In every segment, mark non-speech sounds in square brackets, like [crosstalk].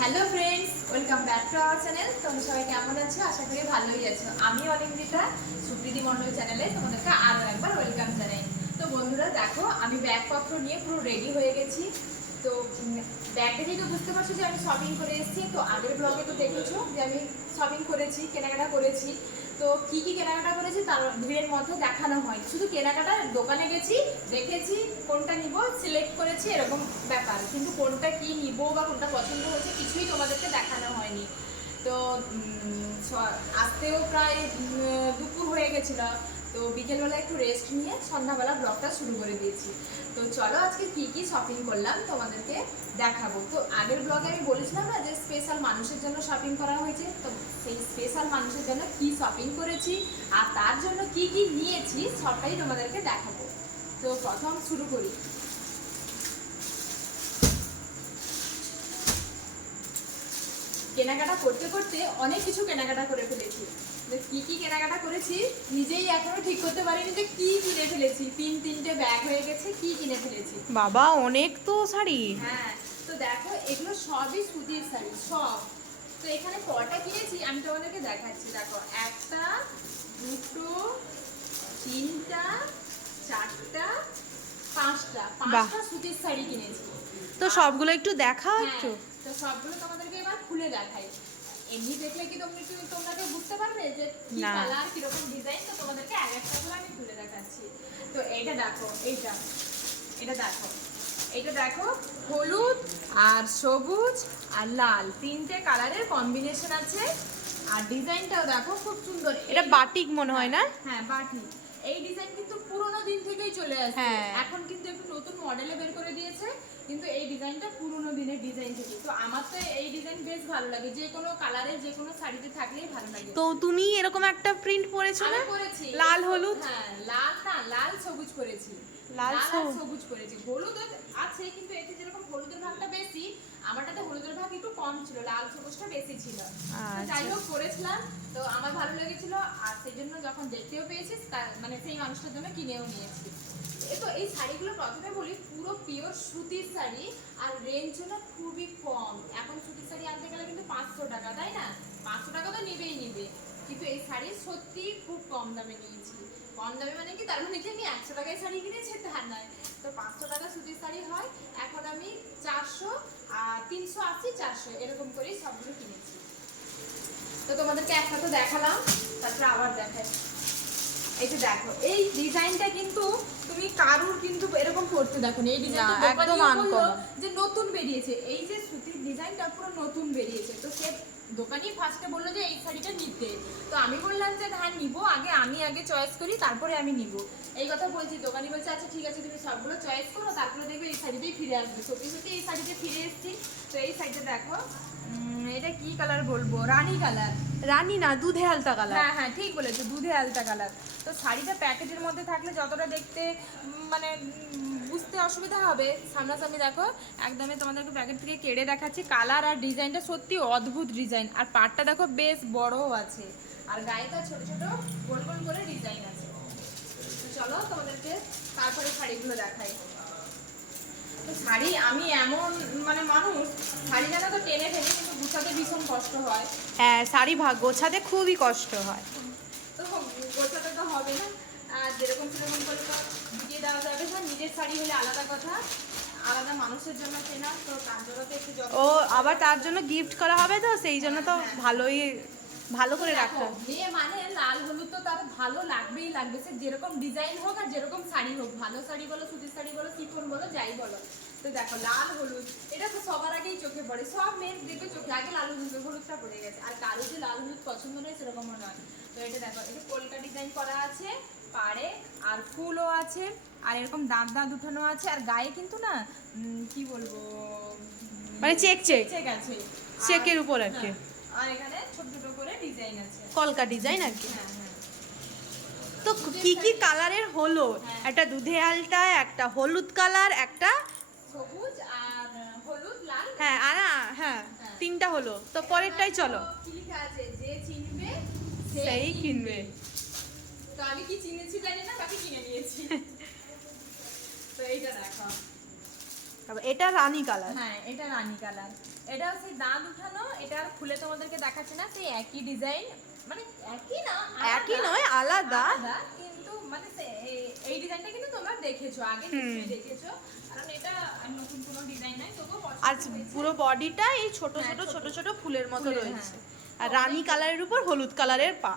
Hello friends welcome back to our channel তোমরা সবাই কেমন আছো? আশা করি ভালোই আছো। আমি অনিন্দিতা, সুপ্রীতি মণ্ডল চ্যানেলে তোমাদেরকে আরও একবার ওয়েলকাম জানাই। তো বন্ধুরা, দেখো, আমি ব্যাগপত্র নিয়ে পুরো রেডি হয়ে গেছি। তো ব্যাগটা যেহেতু বুঝতে পারছ যে আমি শপিং করে এসেছি, তো আগের ব্লগে তো দেখেছ যে আমি শপিং করেছি, কেনাকাটা করেছি। তো কি কি কেনাকাটা করেছি তার ভিড়ের মধ্যে দেখানো হয় শুধু কেনাকাটা, দোকানে গেছি, দেখেছি কোনটা নিব সিলেক্ট করেছি, এরকম ব্যাপার। কিন্তু কোনটা কি নিব বা কোনটা পছন্দ হয়েছে কিছুই তোমাদেরকে দেখানো হয়নি। তো আসতেও প্রায় দুপুর হয়ে গেছিল। তো বিকেলবেলা একটু রেস্ট নিয়ে সন্ধ্যাবেলা ব্লগটা শুরু করে দিয়েছি। তো চলো আজকে কি কি শপিং করলাম তোমাদেরকে দেখাবো। তো আগের ব্লগে আমি বলেছিলাম না যে স্পেশাল মানুষের জন্য শপিং করা হয়েছে, তো সেই স্পেশাল মানুষের জন্য কি শপিং করেছি আর তার জন্য কি কি নিয়েছি সবটাই তোমাদেরকে দেখাবো। তো প্রথম শুরু করি। কেনাকাটা করতে করতে অনেক কিছু কেনাকাটা করে ফেলেছি। যে কি কি কেনাকাটা করেছি? নিজেই এখনও ঠিক করতে পারিনি যে কি কিনে ফেলেছি। তিন তিনটে ব্যাগ হয়ে গেছে কি কিনে ফেলেছি। বাবা অনেক তো শাড়ি। হ্যাঁ তো দেখো এগুলো সবই সুতির শাড়ি সব। তো এখানে কটা কিনেছি? আমি তোমাদেরকে দেখাচ্ছি দেখো একটা দুটো তিনটা চারটা পাঁচটা। পাঁচটা সুতির শাড়ি কিনেছি। তো সবগুলো একটু দেখাও হ্যাঁ, একটু। তো সবগুলো তোমাদেরকে এবার খুলে দেখাই। এমনি দেখলে কি তোমরা কি তোমরা কেউ বুঝতে পারবে যে কি। কালার কীরকম ডিজাইন তো তোমাদেরকে এক একটা করে আমি খুলে দেখাচ্ছি। তো এইটা দেখো এইটা। এটা দেখো। এটা দেখো হলুদ আর সবুজ আর লাল। তিনটে কালারের কম্বিনেশন আছে। আর ডিজাইনটাও দেখো খুব সুন্দর। এটা বাটিক মনে হয় না? হ্যাঁ বাটি এই ডিজাইন কিন্তু পুরোনো দিন থেকেই চলে আসছে। হ্যাঁ। এখন কিন্তু একটু নতুন মডেলে বের করে দিয়েছে। কিন্তু এই ডিজাইনটা পুরোনো দিনের ডিজাইন থেকে। তো আমার তো এই ডিজাইন বেশ ভালো লাগে। যে কোনো কালারের যে কোনো শাড়িতে থাকলেই ভালো লাগে। তো তুমি এরকম একটা প্রিন্ট পরেছো না? করেছি লাল হলুদ? হ্যাঁ লাল না লাল সবুজ করেছি লাল সবুজ। করেছি হলুদ আছে কিন্তু এতে যেরকম হলুদের ভাগটা বেশি আমারটাতে হলুদের ভাগ একটু কম ছিল লাল সবুজটা বেশি ছিল। তো আচ্ছা। যাই হোক করেছিলাম তো আমার ভালো লেগেছিল। আর সেই জন্য যখন দেখতেও পেয়েছি মানে সেই মানুষটার জন্য কিনেও নিয়েছি। তো এই শাড়িগুলো প্রথমে বলি, পুরো পিওর সুতির শাড়ি আর রেঞ্জ না খুবই কম। এখন সুতির শাড়ি আনতে গেলে কিন্তু পাঁচশো টাকা, তাই না? পাঁচশো টাকা তো নিবেই নিবে। কিন্তু এই শাড়ি সত্যি খুব কম দামে নিয়েছি। কম দামে মানে কি? তার মানে কি আমি একশো টাকায় শাড়ি কিনেছি? তার নয় তো পাঁচশো টাকা সুতির শাড়ি হয়। এখন আমি চারশো আর তিনশো আশি, চারশো এরকম করেই সবগুলো কিনেছি। তো তোমাদেরকে একটা তো দেখালাম, তারপরে আবার দেখাই এই যে দেখো এই ডিজাইনটা কিন্তু তুমি কারুর কিন্তু এরকম করতে দেখো এই ডিজাইনটা একদম। যে নতুন বেরিয়েছে। এই যে সুতির ডিজাইনটা পুরো নতুন বেরিয়েছে। তো সে দোকানি ফার্স্টে বলল যে এই শাড়িটা নিতে। তো আমি বললাম যে হ্যাঁ নিবো। আগে আমি আগে চয়েস করি তারপরে আমি নিব। এই কথা বলছি দোকানি বলছে আচ্ছা ঠিক আছে তুমি সবগুলো চয়েস করো তারপরে দেখবে এই শাড়িতেই ফিরে আসবে। সত্যি সত্যি এই শাড়িতে ফিরে এসেছি। তো এই শাড়িটা দেখো। এটা কি কালার বলব? রানী কালার রানী না দুধে আলতা কালার হ্যাঁ হ্যাঁ ঠিক বলেছ দুধে আলতা কালার তো শাড়িটা প্যাকেটের মধ্যে থাকলে যতটা দেখতে মানে বুঝতে অসুবিধা হবে সামনাসামনি দেখো একদমই তোমাদেরকে প্যাকেট থেকে কেড়ে দেখাচ্ছি। কালার আর ডিজাইনটা সত্যি অদ্ভুত ডিজাইন আর পাটটা দেখো বেশ বড়ও আছে। আর গায়েটা ছোট ছোট গোল গোল করে ডিজাইন আছে। চলো তোমাদেরকে তারপরে শাড়িগুলো দেখাই। তো শাড়ি আমি এমন মানে মানুষ শাড়ি জানা তো টেনে ফেলি কিন্তু গুছাতে ভীষণ কষ্ট হয়। হ্যাঁ শাড়ি ভাগ গোছাতে খুবই কষ্ট হয়। তো গোছাতে তো হবে না। আর যেরকম সেরকম করে তো দিয়ে দেওয়া যাবে। না নিজের শাড়ি হলে আলাদা কথা আলাদা মানুষের জন্য কেনা তো তার জন্য তো একটু ও আবার তার জন্য গিফট করা হবে তো সেই জন্য তো ভালোই ভালো করে হবে। মেয়ে মানে লাল হলুদ তো তার ভালো লাগবেই লাগবে। সে যেরকম ডিজাইন হোক আর যেরকম শাড়ি হোক ভালো শাড়ি বলো সুতির শাড়ি বলো শিফন বলো যাই বলো। তো দেখো লাল হলুদ এটা তো সবার আগেই চোখে পড়ে। সব মেয়ের দেখবে চোখে আগে লাল হলুদ হলুদটা পড়ে গেছে। আর কারও যে লাল হলুদ পছন্দ নয় সেরকমও নয়। তো এটা দেখো এটা কলকা ডিজাইন করা আছে পাড়ে আর ফুলও আছে আর এরকম দাঁত দাঁত উঠানো আছে। আর গায়ে কিন্তু না কি বলব মানে চেক চেক। চেক আছে। চেকের উপর আর কি। হ্যাঁ, আর এখানে ছোট ছোট করে ডিজাইন আছে কলকা ডিজাইন আর কি? হ্যাঁ হ্যাঁ। তো কি কি কালারের হলো? একটা দুধে আলতা একটা হলুদ কালার একটা সবুজ আর হলুদ লাল। হ্যাঁ আর হ্যাঁ তিনটা হলো। তো পরেরটাই চলো। কি আছে? যে চিনবে সেই কিনবে। তো আমি কি চিনেছি জানি না বাকি কিনে নিয়েছি। [laughs] তো এইটা দেখো। তারপর এটা রানী কালার। হ্যাঁ এটা রানী কালার। এটা হচ্ছে দাঁত উঠানো এটা আর খুলে তোমাদেরকে দেখাচ্ছে না সেই একই ডিজাইন মানে একই না একই নয় আলাদা। কিন্তু মানে এই ডিজাইনটা কিন্তু তোমরা দেখেছ আগে নিশ্চয়ই দেখেছ। কারণ এটা নতুন কোনো ডিজাইন নয় তবুও আর পুরো বডিটা এই ছোট হ্যাঁ, ছোট ছোট। ছোট ছোট ফুলের মতো রয়েছে। হ্যাঁ। আর রানী কালারের উপর হলুদ কালারের পা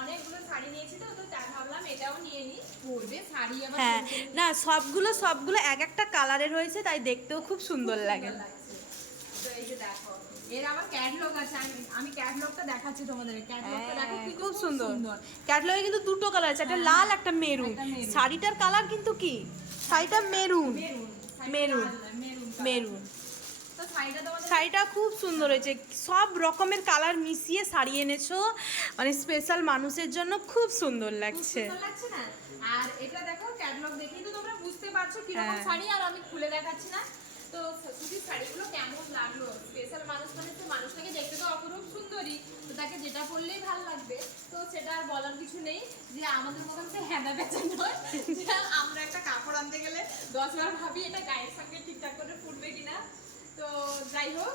অনেকগুলো শাড়ি নিয়েছি তো তো ভাবলাম এটাও নিয়ে নিই। পরবে শাড়ি আবার হ্যাঁ না সবগুলো সবগুলো এক একটা কালারের হয়েছে তাই দেখতেও খুব সুন্দর লাগে। তো এই যে দেখো এর আবার ক্যাটলগ আছে। আমি আমি ক্যাটলগটা দেখাচ্ছি তোমাদের ক্যাটলগটা দেখো হ্যাঁ, খুব সুন্দর। ক্যাটলগে কিন্তু দুটো কালার আছে একটা লাল একটা মেরুন। একটা মেরুন। শাড়িটার কালার কিন্তু কি? শাড়িটা মেরুন। Maroon maroon. শাড়িটা খুব সুন্দর হয়েছে। সব রকমের কালার মিশিয়ে শাড়ি এনেছো। মানে স্পেশাল মানুষের জন্য খুব সুন্দর লাগছে। না? আর এটা দেখো ক্যাটালগ দেখেই তো তোমরা বুঝতে পারছ কীরকম হ্যাঁ। শাড়ি আর আমি খুলে দেখাচ্ছি না। তো সুতির শাড়িগুলো কেমন লাগল? স্পেশাল মানুষ মানে তো মানুষটাকে দেখতে তো অপরূপ সুন্দরী। তো তাকে যেটা পরলেই ভালো লাগবে। তো সেটা আর বলার কিছু নেই যে আমাদের মতন সে হেঁদা বেচা নয় আমরা একটা কাপড় আনতে গেলে দশবার ভাবি এটা গায়ের সঙ্গে ঠিকঠাক করে ফুটবে কিনা তো যাই হোক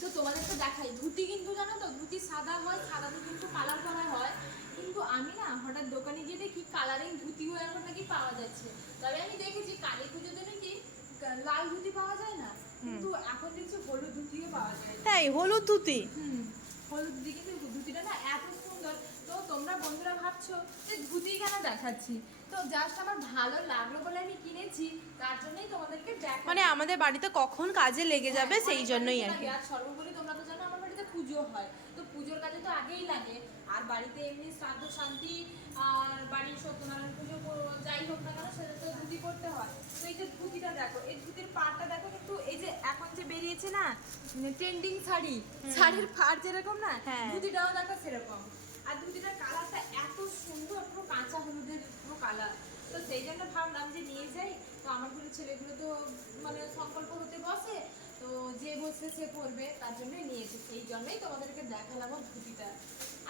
তো তোমাদেরকে দেখাই। ধুতি কিন্তু জানো তো ধুতি সাদা হয় সাদাতে কিন্তু কালার করা হয়। কিন্তু আমি না হঠাৎ দোকানে গিয়ে দেখি কালারিং ধুতিও এখন নাকি পাওয়া যাচ্ছে। তবে আমি দেখেছি কালী পুজোতে নাকি কা- লাল ধুতি পাওয়া যায় না? কিন্তু এখন দেখছি হলুদ ধুতিও পাওয়া যায়। তাই হলুদ ধুতি? হুম হলুদ ধুতি কিন্তু ধুতিটা না এত সুন্দর। তো তোমরা বন্ধুরা ভাবছ যে ধুতি কেন দেখাচ্ছি? তো জাস্ট আমার ভালো লাগল বলে আমি কিনেছি তার জন্যই তোমাদেরকে মানে আমাদের বাড়িতে কখন কাজে লেগে যাবে সেই জন্যই আর কি। আর সর্বোপরি তোমরা তো জানো আমার বাড়িতে পুজো হয় তো পুজোর কাজে তো আগেই লাগে। আর বাড়িতে এমনি শ্রাদ্ধ শান্তি আর বাড়ির সত্যনারায়ণ পুজো যাই হোক না কেন সেটা তো ধুতি করতে হয়। তো এই যে ধুতিটা দেখো এই ধুতির পাড়টা দেখো কিন্তু এই যে এখন যে বেরিয়েছে না ট্রেন্ডিং শাড়ি শাড়ির পাড় যেরকম না হ্যাঁ। ধুতিটাও দেখো সেরকম। আর ধুতিটার কালারটা এত সুন্দর পুরো কাঁচা হলুদের কালার তো সেই জন্য ভাবলাম যে নিয়ে যাই। তো আমারগুলো ছেলেগুলো তো মানে সংকল্প হতে বসে। তো যে বসে সে পড়বে, তার জন্যই নিয়েছি সেই জন্যই তোমাদেরকে দেখালাম ধুতিটা।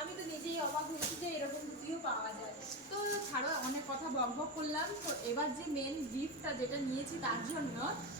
আমি তো নিজেই অবাক হয়েছি যে এরকম ধুতিও পাওয়া যায়। তো ছাড়ো, অনেক কথা বক বক করলাম। তো এবার যে মেন গিফটটা যেটা নিয়েছি তার জন্য,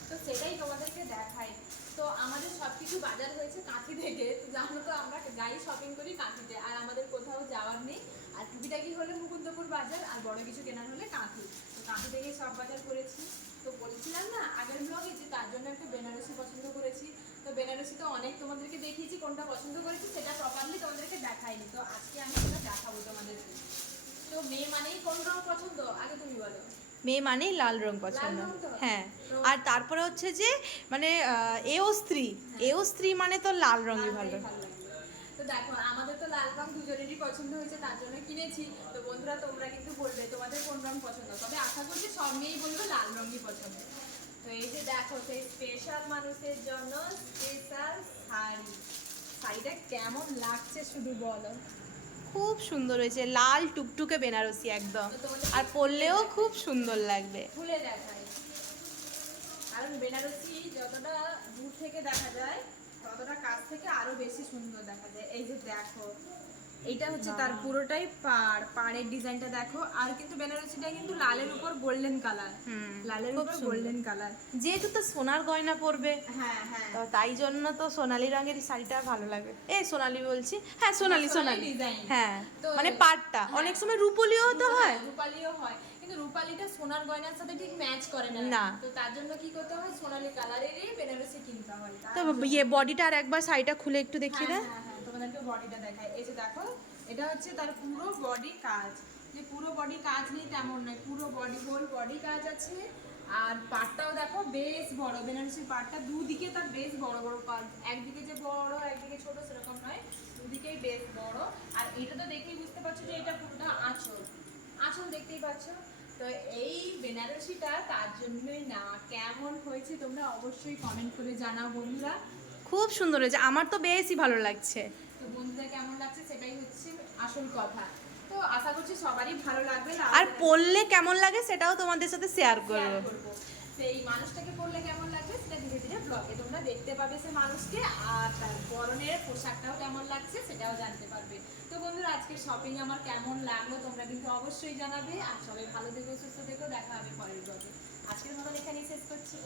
তো সেটাই তোমাদেরকে দেখাই। তো আমাদের সব কিছু বাজার হয়েছে কাঁথি থেকে। জানো তো আমরা যাই শপিং করি কাঁথিতে। আর আমাদের কোথাও যাওয়ার নেই। আর টুকিটাকি হলে মুকুন্দপুর বাজার আর বড় কিছু কেনার হলে কাঁথি। তো কাঁথি থেকে সব বাজার করেছি। তো বলছিলাম না আগের ব্লগে যে তার জন্য একটা বেনারসি পছন্দ করেছি। তো বেনারসি তো অনেক তোমাদেরকে দেখিয়েছি কোনটা পছন্দ করেছি সেটা প্রপারলি তোমাদেরকে দেখাইনি। তো আজকে আমি সেটা দেখাবো তোমাদেরকে। তো মেয়ে মানেই কোন রং পছন্দ? আগে তুমি বলো। মেয়ে মানেই লাল রং পছন্দ? হ্যাঁ। আর তারপরে হচ্ছে যে মানে এও স্ত্রী। এও স্ত্রী মানে তো লাল রঙই ভালো লাগবে। তো দেখো আমাদের তো লাল রং দুজনেরই পছন্দ হয়েছে তার জন্য কিনেছি। তো বন্ধুরা তোমরা কিন্তু বলবে তোমাদের কোন রং পছন্দ? তবে আশা করছি সব মেয়েই বলবে লাল রঙই পছন্দ। তো এই যে দেখো সেই স্পেশাল মানুষের জন্য স্পেশাল শাড়ি। শাড়িটা কেমন লাগছে শুধু বলো। খুব সুন্দর হয়েছে লাল টুকটুকে বেনারসি একদম। আর পরলেও খুব সুন্দর লাগবে। খুলে দেখাই। কারণ বেনারসি যতটা দূর থেকে দেখা যায় ততটা কাছ থেকে আরও বেশি সুন্দর দেখা যায়। এই যে দেখো এইটা হচ্ছে তার পুরোটাই পাড় পাড়ের ডিজাইনটা দেখো। আর কিন্তু বেনারসিটা কিন্তু লালের উপর গোল্ডেন কালার লালের উপর গোল্ডেন কালার যেহেতু তো সোনার গয়না পরবে হ্যাঁ হ্যাঁ। তাই জন্য তো সোনালি রঙের শাড়িটা ভালো লাগবে এই সোনালি বলছি। হ্যাঁ সোনালি সোনালি হ্যাঁ মানে পাটটা অনেক সময় রুপোলিও তো হয়। রূপালিও হয়। কিন্তু রূপালিটা সোনার গয়নার সাথে ঠিক ম্যাচ করে না। না। তো তার জন্য কি করতে হয়? সোনালি কালারেরই বেনারসি কিনতে হয়। তো ইয়ে বডিটা আর একবার শাড়িটা খুলে একটু দেখিয়ে হ্যাঁ, দেয় হ্যাঁ, হ্যাঁ, তোমাদেরকে বডিটা দেখাই। এই যে দেখো এটা হচ্ছে তার পুরো বডি কাজ। যে পুরো বডি কাজ নেই তেমন নয় পুরো বডি হোল বডি কাজ আছে। আর পাটটাও দেখো বেশ বড়। বেনারসির পাটটা দুদিকে তার বেশ বড় বড় পাট একদিকে যে বড় একদিকে ছোট সেরকম নয় দুদিকেই বেশ বড়। আর এটা তো দেখেই বুঝতে পারছ যে এটা পুরোটা আঁচল। আঁচল দেখতেই পাচ্ছ। তো এই বেনারসিটা তার জন্যই না। কেমন হয়েছে তোমরা অবশ্যই কমেন্ট করে জানাও বন্ধুরা। খুব সুন্দর হয়েছে। আমার তো বেশি ভালো লাগছে। তো বন্ধুরা কেমন লাগছে সেটাই হচ্ছে আসল কথা। তো আশা করছি সবারই ভালো লাগবে। আর পড়লে কেমন লাগে সেটাও তোমাদের সাথে শেয়ার করব। সেই মানুষটাকে পড়লে কেমন লাগবে সেটা ব্লগে তোমরা দেখতে পাবে সে মানুষকে, আর তার পরনের পোশাকটাও কেমন লাগছে সেটাও জানতে পারবে। তো বন্ধুরা আজকে শপিং আমার কেমন লাগল তোমরা কিন্তু অবশ্যই জানাবে, আর সবাই ভালো থেকো, সুস্থ থেকো, দেখা হবে পরের ব্লগে আজকের মতন এখানেই শেষ করছি।